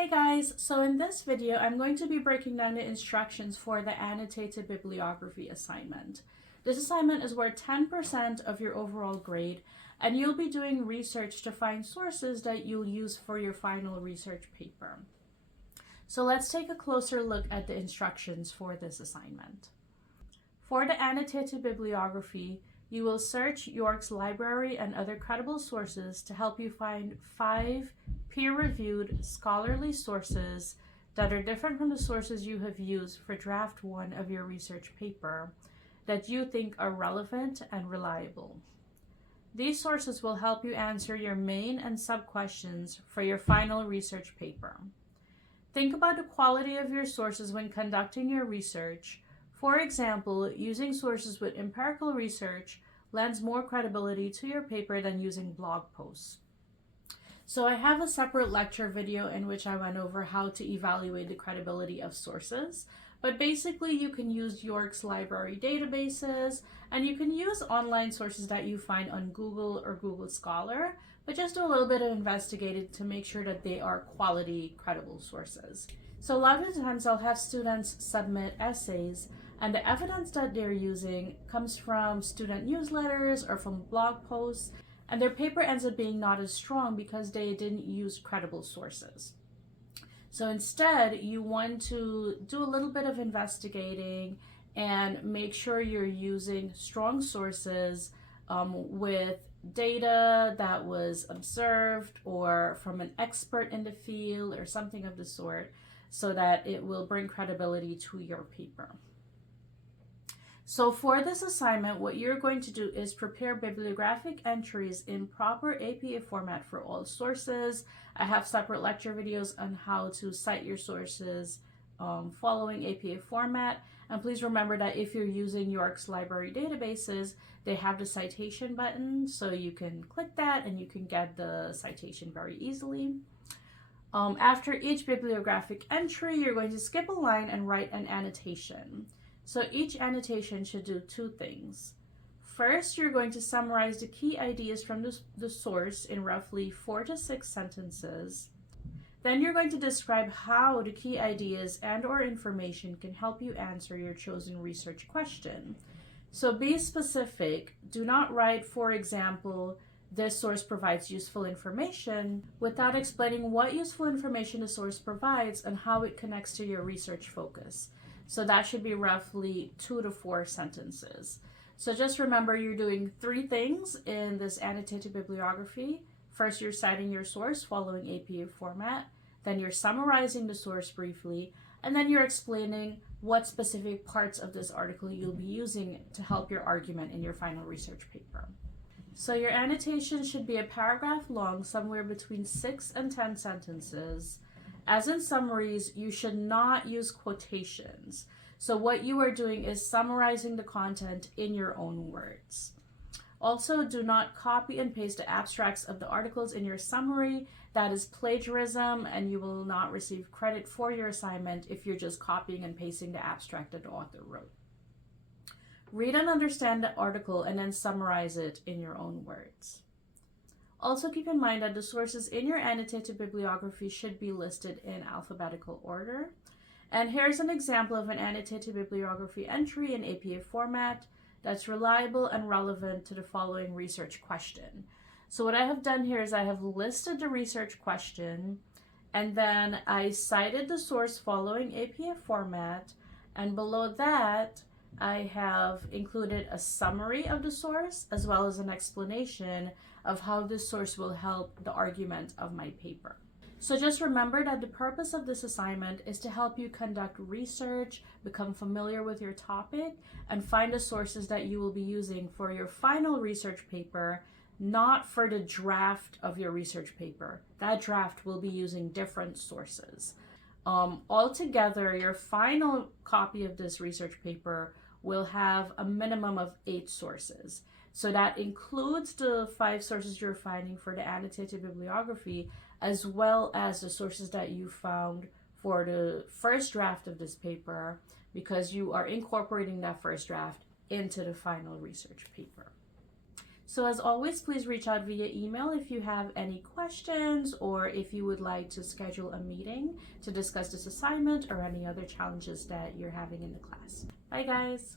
Hey guys, so in this video I'm going to be breaking down the instructions for the annotated bibliography assignment. This assignment is worth 10% of your overall grade, and you'll be doing research to find sources that you'll use for your final research paper. So let's take a closer look at the instructions for this assignment. For the annotated bibliography, you will search York's library and other credible sources to help you find 5 peer-reviewed scholarly sources that are different from the sources you have used for draft 1 of your research paper that you think are relevant and reliable. These sources will help you answer your main and sub-questions for your final research paper. Think about the quality of your sources when conducting your research. For example, using sources with empirical research lends more credibility to your paper than using blog posts. So I have a separate lecture video in which I went over how to evaluate the credibility of sources, but basically you can use York's library databases, and you can use online sources that you find on Google or Google Scholar, but just do a little bit of investigating to make sure that they are quality, credible sources. So a lot of the times I'll have students submit essays, and the evidence that they're using comes from student newsletters or from blog posts, and their paper ends up being not as strong because they didn't use credible sources. So instead, you want to do a little bit of investigating and make sure you're using strong sources with data that was observed or from an expert in the field or something of the sort, so that it will bring credibility to your paper. So for this assignment, what you're going to do is prepare bibliographic entries in proper APA format for all sources. I have separate lecture videos on how to cite your sources following APA format. And please remember that if you're using York's library databases, they have the citation button, so you can click that and you can get the citation very easily. After each bibliographic entry, you're going to skip a line and write an annotation. So each annotation should do 2 things. First, you're going to summarize the key ideas from the source in roughly 4 to 6 sentences. Then you're going to describe how the key ideas and/or information can help you answer your chosen research question. So be specific. Do not write, for example, this source provides useful information, without explaining what useful information the source provides and how it connects to your research focus. So that should be roughly 2 to 4 sentences. So just remember, you're doing 3 things in this annotated bibliography. First, you're citing your source following APA format. Then you're summarizing the source briefly. And then you're explaining what specific parts of this article you'll be using to help your argument in your final research paper. So your annotation should be a paragraph long, somewhere between 6 and 10 sentences. As in summaries, you should not use quotations. So what you are doing is summarizing the content in your own words. Also, do not copy and paste the abstracts of the articles in your summary. That is plagiarism, and you will not receive credit for your assignment if you're just copying and pasting the abstract that the author wrote. Read and understand the article and then summarize it in your own words. Also keep in mind that the sources in your annotated bibliography should be listed in alphabetical order. And here's an example of an annotated bibliography entry in APA format that's reliable and relevant to the following research question. So what I have done here is I have listed the research question, and then I cited the source following APA format, and below that I have included a summary of the source as well as an explanation of how this source will help the argument of my paper. So just remember that the purpose of this assignment is to help you conduct research, become familiar with your topic, and find the sources that you will be using for your final research paper, not for the draft of your research paper. That draft will be using different sources. Altogether, your final copy of this research paper will have a minimum of 8 sources. So that includes the 5 sources you're finding for the annotated bibliography, as well as the sources that you found for the first draft of this paper, because you are incorporating that first draft into the final research paper. So as always, please reach out via email if you have any questions or if you would like to schedule a meeting to discuss this assignment or any other challenges that you're having in the class. Bye guys!